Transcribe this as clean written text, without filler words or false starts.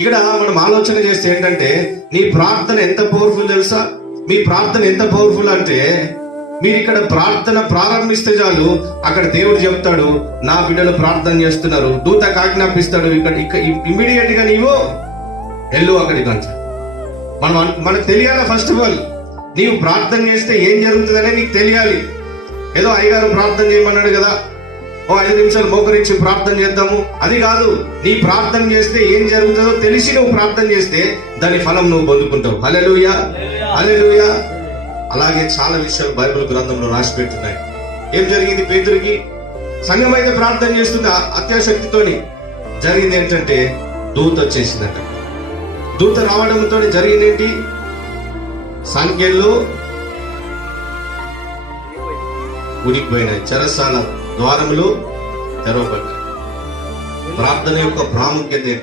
ఇక్కడ మనం ఆలోచన చేస్తే ఏంటంటే, నీ ప్రార్థన ఎంత పవర్ఫుల్ తెలుసా? మీ ప్రార్థన ఎంత పవర్ఫుల్ అంటే, మీరు ఇక్కడ ప్రార్థన ప్రారంభిస్తే చాలు, అక్కడ దేవుడు చెప్తాడు, నా బిడ్డలు ప్రార్థన చేస్తున్నారు, దూతకు ఆజ్ఞాపిస్తాడు, ఇక్కడ ఇమ్మీడియట్ గా నీవు వెళ్ళు అక్కడికి అంట. మనకు తెలియాలా? ఫస్ట్ ఆఫ్ ఆల్ నీవు ప్రార్థన చేస్తే ఏం జరుగుతుందనే నీకు తెలియాలి. ఏదో అయ్యగారు ప్రార్థన చేయమన్నాడు కదా, ఓ 5 నిమిషాలు మోకరించి ప్రార్థన చేద్దాము, అది కాదు. నీ ప్రార్థన చేస్తే ఏం జరుగుతుందో తెలిసి నువ్వు ప్రార్థన చేస్తే దాని ఫలం నువ్వు పొందుకుంటావు. హల్లెలూయా, హల్లెలూయా. అలాగే చాలా విషయాలు బైబిల్ గ్రంథంలో రాసి పెట్టున్నాయి. ఏం జరిగింది పేతురుకి? సంఘం అయితే ప్రార్థన చేస్తుంది అత్యాశక్తితోని. జరిగింది ఏంటంటే, దూత వచ్చేసిందట. దూత రావడంతో జరిగింది ఏంటి? సంఖ్యలు ఉడికిపోయినాయి, చెరసాల ద్వారములు తెరవబడ్డాయి. ప్రార్థన యొక్క ప్రాముఖ్యత ఏంటంటే